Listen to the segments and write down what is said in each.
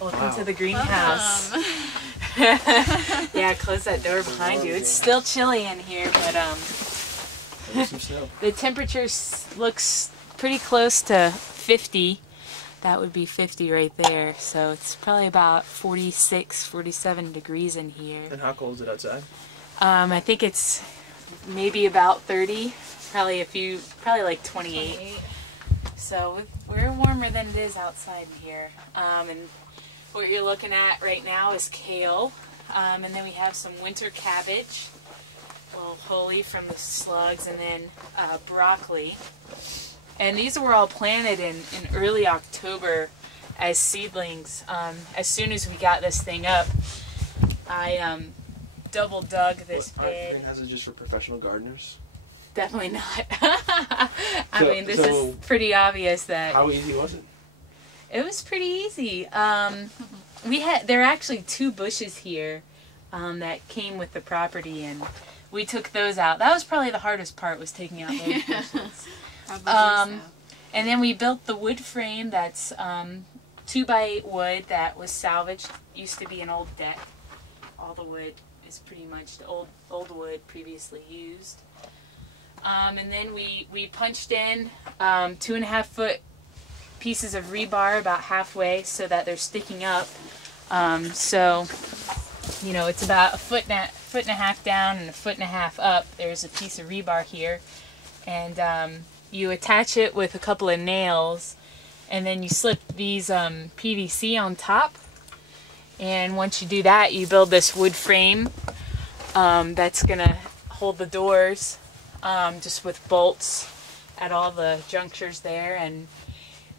Welcome to the greenhouse. Yeah, close that door behind you. It's still chilly in here, but the temperature looks pretty close to 50. That would be 50 right there. So it's probably about 46, 47 degrees in here. And how cold is it outside? I think it's maybe about 30. Probably like 28. So we're warmer than it is outside in here. And what you're looking at right now is kale. And then we have some winter cabbage, a little holly from the slugs, and then broccoli. And these were all planted in early October as seedlings. As soon as we got this thing up, I double dug this bed. Are greenhouses just for professional gardeners? Definitely not. I mean, this is pretty obvious that... How easy was it? It was pretty easy. There are actually 2 bushes here that came with the property, and we took those out. That was probably the hardest part, was taking out those bushes. And then we built the wood frame that's 2x8 wood that was salvaged. Used to be an old deck. All the wood is pretty much the old wood previously used. And then we punched in 2.5-foot pieces of rebar about halfway so that they're sticking up. So, you know, it's about a foot and a half down and a foot and a half up. There's a piece of rebar here, and you attach it with a couple of nails, and then you slip these PVC on top. And once you do that, you build this wood frame that's gonna hold the doors, just with bolts at all the junctures there, and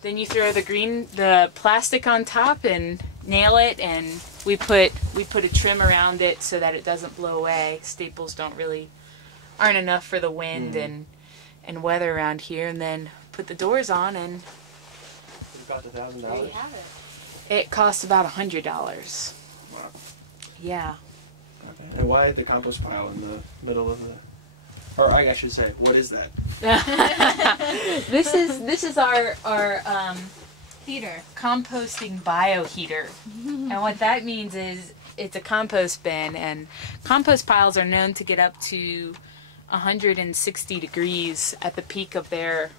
then you throw the plastic on top and nail it, and we put a trim around it so that it doesn't blow away. Staples aren't enough for the wind and weather around here, and then put the doors on, and About $1,000. there you have it. It cost about $100. Wow. Yeah. Okay. And why the compost pile in the middle of the... Or I should say, what is that? This is our heater. Composting bio heater. And what that means is it's a compost bin, and compost piles are known to get up to 160 degrees at the peak of their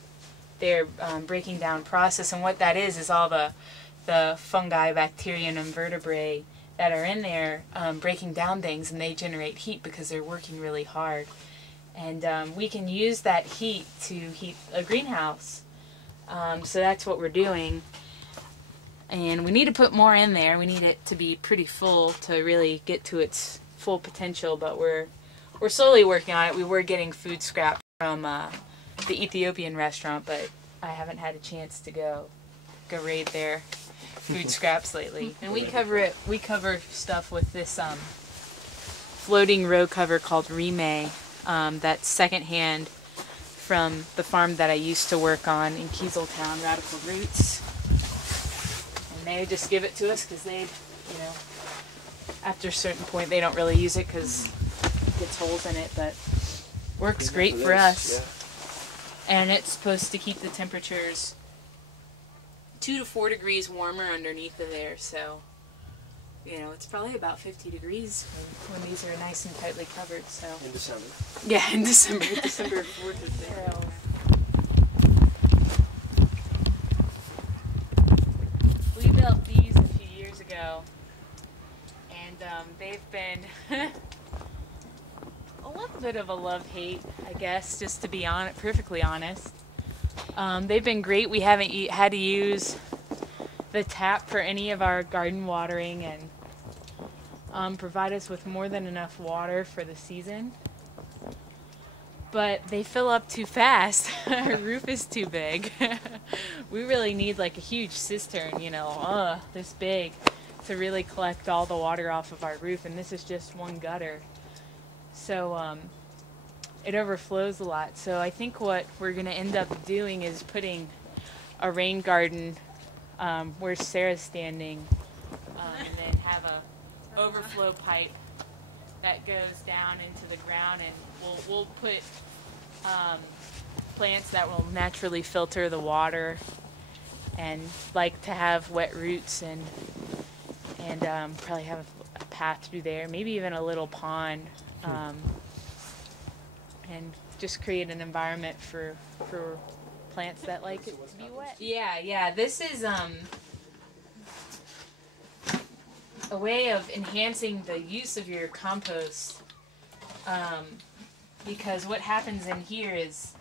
breaking down process. And what that is all the fungi, bacteria, and invertebrate that are in there breaking down things, and they generate heat because they're working really hard. And we can use that heat to heat a greenhouse. So that's what we're doing. And we need to put more in there. We need it to be pretty full to really get to its full potential, but we're slowly working on it. We were getting food scrap from the Ethiopian restaurant, but I haven't had a chance to go raid their food scraps lately. And we cover stuff with this floating row cover called Rime. That's secondhand from the farm that I used to work on in Kieseltown, Radical Roots. And they just give it to us because after a certain point they don't really use it because it gets holes in it, but works great for us. Yeah. And it's supposed to keep the temperatures 2 to 4 degrees warmer underneath of there, so it's probably about 50 degrees when these are nice and tightly covered. So in December. Yeah, in December. December 4th is there. We built these a few years ago, and they've been a little bit of a love-hate, I guess, just to be perfectly honest. They've been great. We haven't had to use the tap for any of our garden watering, and provide us with more than enough water for the season. But they fill up too fast. Our roof is too big. We really need like a huge cistern, this big, to really collect all the water off of our roof, and this is just one gutter. So it overflows a lot. So I think what we're going to end up doing is putting a rain garden where Sara's standing, and then have a overflow pipe that goes down into the ground, and we'll put plants that will naturally filter the water and like to have wet roots and and probably have a path through there, maybe even a little pond, and just create an environment for plants that like it to be wet. Yeah. This is a way of enhancing the use of your compost, because what happens in here is,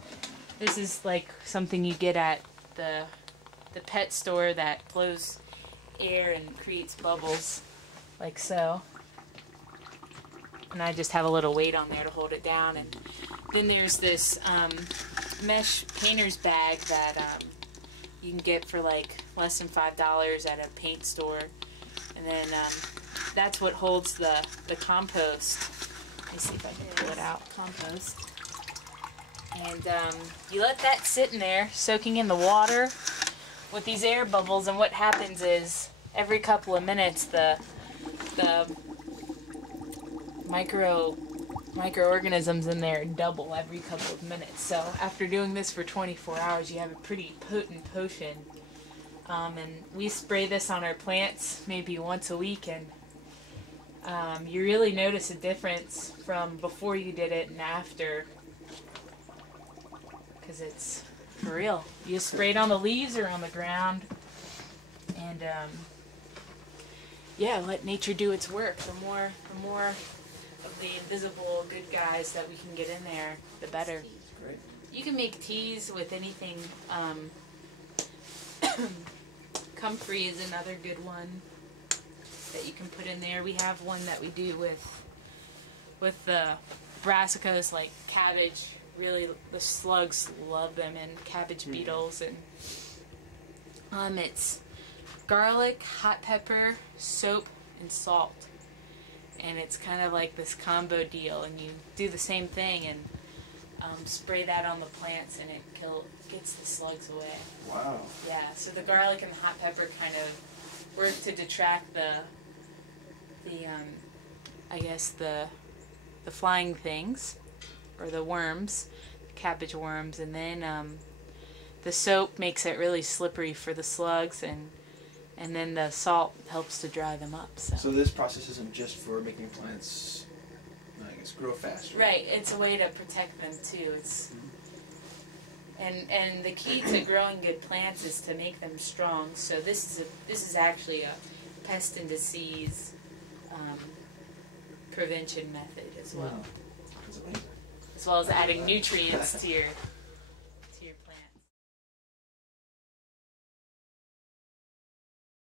this is like something you get at the pet store that blows air and creates bubbles, like so. And I just have a little weight on there to hold it down. And then there's this mesh painter's bag that you can get for like less than $5 at a paint store. And then that's what holds the compost. Let me see if I can pull it out. Compost. And you let that sit in there, soaking in the water with these air bubbles, and what happens is every couple of minutes the microorganisms in there double every couple of minutes. So after doing this for 24 hours, you have a pretty potent potion. And we spray this on our plants maybe once a week, and you really notice a difference from before you did it and after, because it's for real. You spray it on the leaves or on the ground, and yeah, let nature do its work. The more of the invisible good guys that we can get in there, the better. Great. You can make teas with anything. Comfrey is another good one that you can put in there. We have one that we do with the brassicas, like cabbage. Really, the slugs love them, and cabbage beetles, and it's garlic, hot pepper, soap, and salt. And it's kind of like this combo deal, and you do the same thing and spray that on the plants, and it gets the slugs away. Wow. Yeah, so the garlic and the hot pepper kind of work to detract the flying things, or the worms, cabbage worms, and then the soap makes it really slippery for the slugs, and then the salt helps to dry them up. So this process isn't just for making plants, I guess, grow faster. Right, it's a way to protect them too. It's and the key to growing good plants is to make them strong. So this is actually a pest and disease prevention method as well. Wow. That's amazing. As well as adding nutrients to your